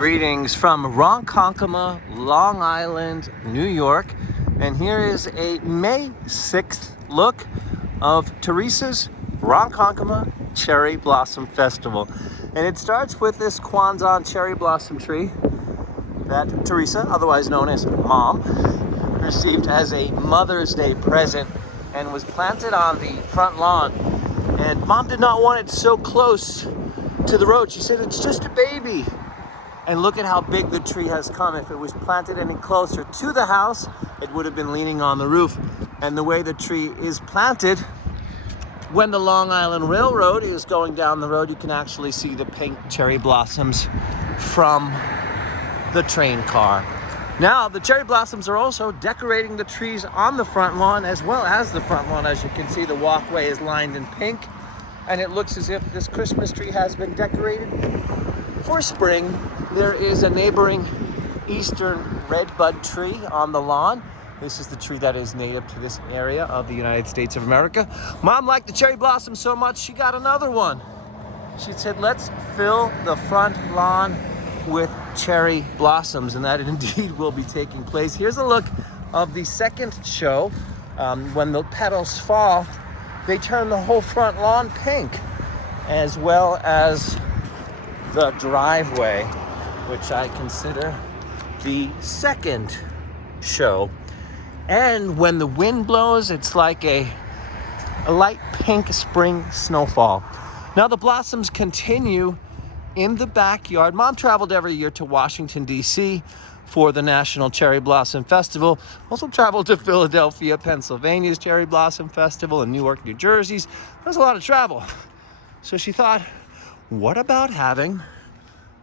Greetings from Ronkonkoma, Long Island, New York. And here is a May 6th look of Theresa's Ronkonkoma Cherry Blossom Festival. And it starts with this Kwanzan cherry blossom tree that Theresa, otherwise known as Mom, received as a Mother's Day present and was planted on the front lawn. And Mom did not want it so close to the road. She said, it's just a baby. And look at how big the tree has come. If it was planted any closer to the house, it would have been leaning on the roof. And the way the tree is planted, when the Long Island Railroad is going down the road, you can actually see the pink cherry blossoms from the train car. Now, the cherry blossoms are also decorating the trees on the front lawn as well as the front lawn. As you can see, the walkway is lined in pink, and it looks as if this Christmas tree has been decorated for spring. There is a neighboring eastern redbud tree on the lawn. This is the tree that is native to this area of the United States of America. Mom liked the cherry blossom so much, she got another one. She said, let's fill the front lawn with cherry blossoms, and that indeed will be taking place. Here's a look of the second show. When the petals fall, they turn the whole front lawn pink, as well as the driveway, which I consider the second show. And when the wind blows, it's like a light pink spring snowfall. Now the blossoms continue in the backyard. Mom traveled every year to Washington, D.C. for the National Cherry Blossom Festival. Also traveled to Philadelphia, Pennsylvania's Cherry Blossom Festival, and Newark, New Jersey's. There's a lot of travel. So she thought, what about having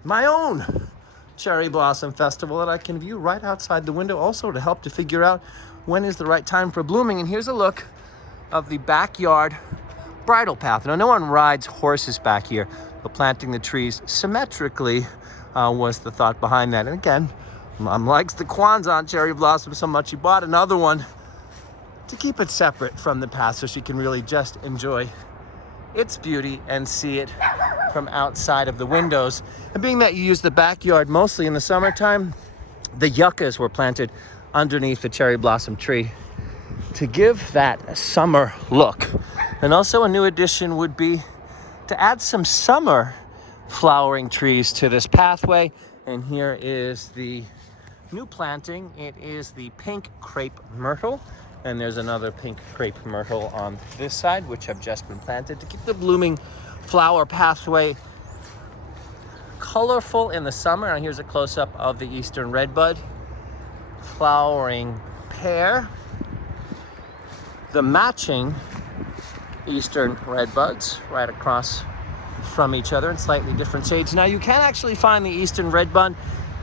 my own Cherry Blossom Festival that I can view right outside the window, also to help to figure out when is the right time for blooming. And here's a look of the backyard bridle path. Now, no one rides horses back here, but planting the trees symmetrically was the thought behind that. And again, Mom likes the Kwanzan cherry blossom so much, she bought another one to keep it separate from the path so she can really just enjoy its beauty and see it from outside of the windows. And being that you use the backyard mostly in the summertime, the yuccas were planted underneath the cherry blossom tree to give that summer look. And also a new addition would be to add some summer flowering trees to this pathway. And here is the new planting. It is the pink crepe myrtle. And there's another pink crepe myrtle on this side, which have just been planted to keep the blooming flower pathway colorful in the summer. And here's a close-up of the eastern redbud flowering pair. The matching eastern redbuds right across from each other in slightly different shades. Now, you can actually find the eastern redbud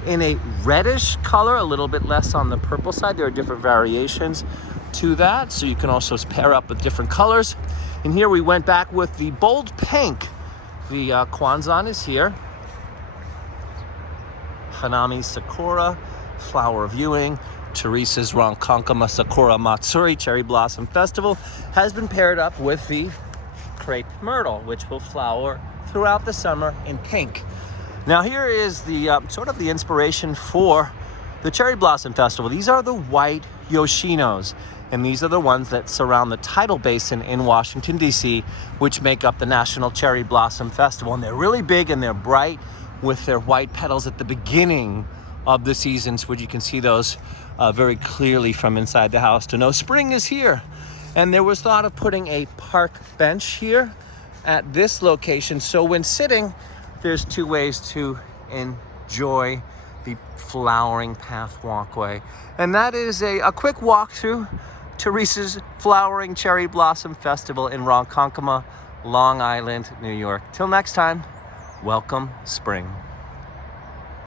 in a reddish color, a little bit less on the purple side. There are different variations to that, so you can also pair up with different colors. And here we went back with the bold pink. The Kwanzan is here. Hanami Sakura flower viewing. Theresa's Ronkonkoma Sakura Matsuri Cherry Blossom Festival has been paired up with the crepe myrtle, which will flower throughout the summer in pink. Now here is the sort of the inspiration for the Cherry Blossom Festival. These are the white Yoshinos, and these are the ones that surround the tidal basin in Washington, D.C., which make up the National Cherry Blossom Festival. And they're really big and they're bright with their white petals at the beginning of the seasons, which you can see those very clearly from inside the house to know spring is here. And there was thought of putting a park bench here at this location. So when sitting, there's two ways to enjoy the flowering path walkway. And that is a quick walk through Theresa's Flowering Cherry Blossom Festival in Ronkonkoma, Long Island, New York. Till next time, welcome spring.